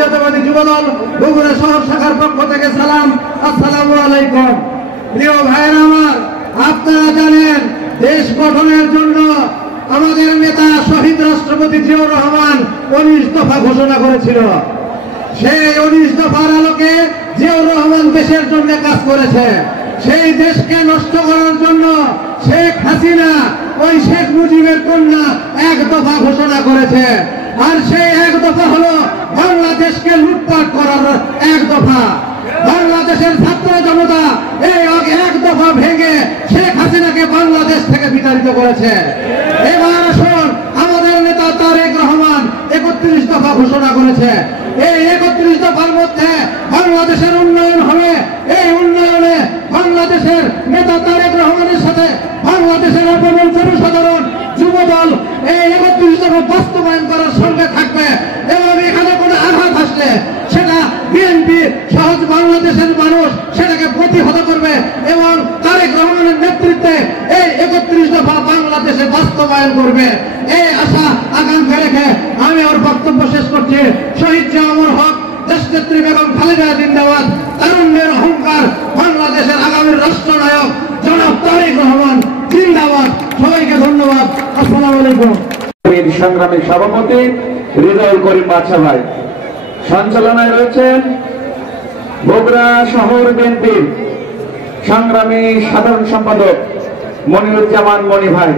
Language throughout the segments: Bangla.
জাতীয়তাবাদী যুবদল বগুড়া শহর শাখার পক্ষ থেকে সালাম, আসসালামু আলাইকুম। প্রিয় ভাইয়েরা আমার, আপনারা জানেন দেশ গঠনের জন্য আমাদের নেতা শহীদ রাষ্ট্রপতি জিয়াউর রহমান 19 দফা ঘোষণা করেছিল। সেই 19 দফার আলোকে জিয়াউর রহমান দেশের জন্য কাজ করেছে। সেই দেশকে নষ্ট করার জন্য শেখ হাসিনা ওই শেখ মুজিবের কন্যা 1 দফা ঘোষণা করেছে। আর সেই 1 দফা হলো বাংলাদেশকে লুটপাট করার 1 দফা। বাংলাদেশের ছাত্র জনতা এই 1 দফা ভেঙে শেখ হাসিনাকে বাংলাদেশ থেকে বিতাড়িত করেছে। এবার আসুন, আমাদের নেতা তারেক রহমান 31 দফা ঘোষণা করেছে। এই 31 দফার মধ্যে বাংলাদেশের উন্নয়ন হবে। এই উন্নয়নে বাংলাদেশের নেতা তারেক রহমানের সাথে বাংলাদেশের আপামর জনসাধারণ যুবদল এই 31 দফা বাস্তবায়ন করার সঙ্গে থাকবে। এবং এখানে কোনো আঘাত আসলে সেটা বিএনপি সহজ বাংলাদেশের মানুষ সেটাকে প্রতিহত করবে এবং তারেক রহমানের নেতৃত্বে এই 31 দফা বাংলাদেশে বাস্তবায়ন করবে। এই আশা আকাঙ্ক্ষা রেখে আমি ওর বক্তব্য শেষ করছি। শহীদ জিয়াউর হক, দেশনেত্রী বেগম খালেদা জিন্দাবাদ, তারুণ্যের অহংকার, বাংলাদেশের আগামী রাষ্ট্রনায়ক জনাব তারেক রহমান জিন্দাবাদ। সবাইকে ধন্যবাদ। আসসালামু আলাইকুম। সংগ্রামী সভাপতি রিজাউল করিম বাদশা ভাই, সঞ্চালনায় রয়েছেন বগুড়া শহর বিএনপির সংগ্রামী সাধারণ সম্পাদক মনিরুজ্জামান মনি ভাই,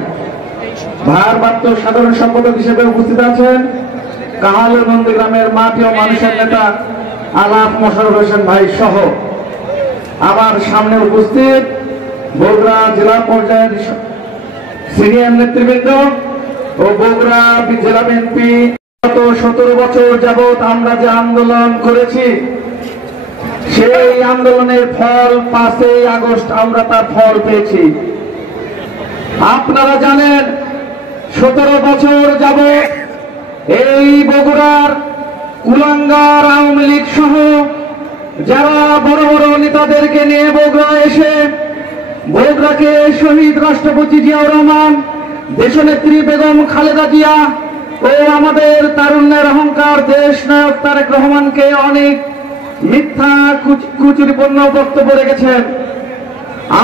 ভারপ্রাপ্ত সাধারণ সম্পাদক হিসেবে উপস্থিত আছেন কাহাল নন্দীগ্রামের মাটি ও মানুষের নেতা আলাপ মোশাররফ হোসেন ভাই সহ আমার সামনে উপস্থিত বগুড়া জেলা পর্যায়ের সিনিয়র নেতৃবৃন্দ ও বগুড়া জেলা বিএনপি। গত 17 বছর যাবৎ আমরা যে আন্দোলন করেছি সেই আন্দোলনের ফল 5ই আগস্ট আমরা তার ফল পেয়েছি। আপনারা জানেন 17 বছর যাবৎ এই বগুড়ার কুলাঙ্গার আওয়ামী লীগ সহ যারা বড় বড় নেতাদেরকে নিয়ে বগুড়া এসে বগুড়াকে শহীদ রাষ্ট্রপতি জিয়াউর রহমান, দেশনেত্রী বেগম খালেদা জিয়া ও আমাদের তারুণ্যের অহংকার দেশ নায়ক তারেক রহমানকে অনেক মিথ্যা কুচুরিপূর্ণ বক্তব্য রেখেছেন।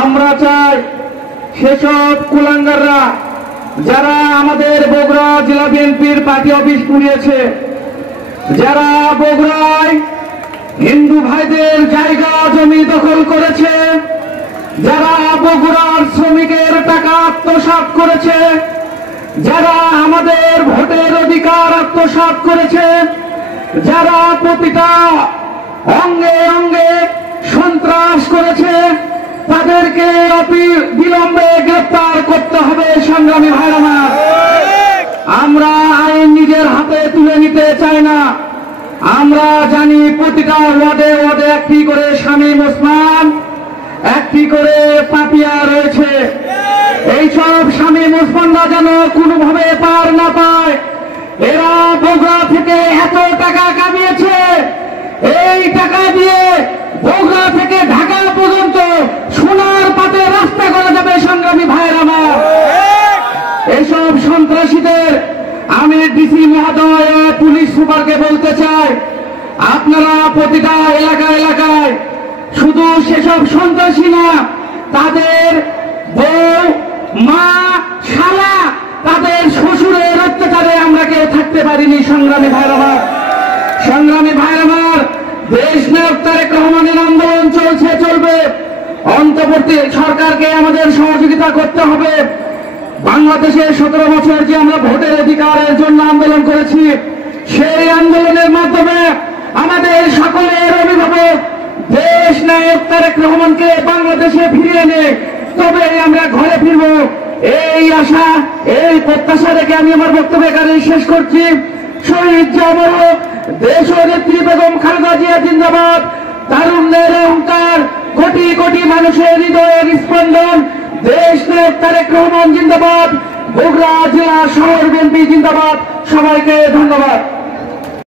আমরা চাই সেসব কুলাঙ্গাররা যারা আমাদের বগুড়া জেলা বিএনপির পার্টি অফিস পুড়িয়েছে, যারা বগুড়ায় হিন্দু ভাইদের জায়গা জমি দখল করেছে, যারা বগুড়ার শ্রমিকের টাকা আত্মসাৎ করেছে, যারা আমাদের ভোটের অধিকার আত্মসাৎ করেছে, যারা প্রতিটা অঙ্গে অঙ্গে সন্ত্রাস করেছে, তাদেরকে বিলম্বে গ্রেফতার করতে হবে। সংগ্রামী ভাইরা আমার, আমরা আইন নিজের হাতে তুলে নিতে চাই না। আমরা জানি প্রতিটা ওয়ার্ডে ওয়ার্ডে একটি করে শামীম ওসমান, একটি করে পাপিয়া রয়েছে। এইসব শামীম ওসমানরা যেন কোনোভাবে পার না পায়। এরা বগুড়া থেকে এত টাকা কামিয়েছে, এই টাকা দিয়ে বগুড়া থেকে ঢাকা পর্যন্ত সোনার পাতে রাস্তা করা যাবে। সংগ্রামী ভাইয়েরা আমার, এইসব সন্ত্রাসীদের আমি ডিসি মহোদয় পুলিশ সুপারকে বলতে চাই, আপনারা প্রতিটা এলাকায় এলাকায় শুধু সেসব সন্ত্রাসী না, তাদের বউ, মা, শালা, তাদের শ্বশুরের অত্যাচারে আমরা কেউ থাকতে পারিনি। সংগ্রামী ভাইয়েরা আমার, সংগ্রামী ভাইয়েরা আমার, দেশ নায়ক তারেক রহমানের আন্দোলন চলছে, চলবে। অন্তর্বর্তী সরকারকে আমাদের সহযোগিতা করতে হবে। বাংলাদেশে 17 বছর যে আমরা ভোটের অধিকারের জন্য আন্দোলন করেছি, সেই আন্দোলনের মাধ্যমে আমাদের সকলের অভিভাবক দেশ নায়ক তারেক রহমানকে বাংলাদেশে ফিরিয়ে এনে তবে আমরা ঘরে ফিরব, এই আশা, এই প্রত্যাশা রেখে আমি আমার বক্তব্য এখানে শেষ করছি। শহীদ জিয়াউর হক, দেশনেত্রী বেগম খালেদা জিয়া জিন্দাবাদ, তারুণ্যের অহংকার, কোটি কোটি মানুষের হৃদয়ের স্পন্দন দেশ নায়ক তারেক রহমান জিন্দাবাদ, বগুড়া জেলা শহর বিএনপি জিন্দাবাদ। সবাইকে ধন্যবাদ।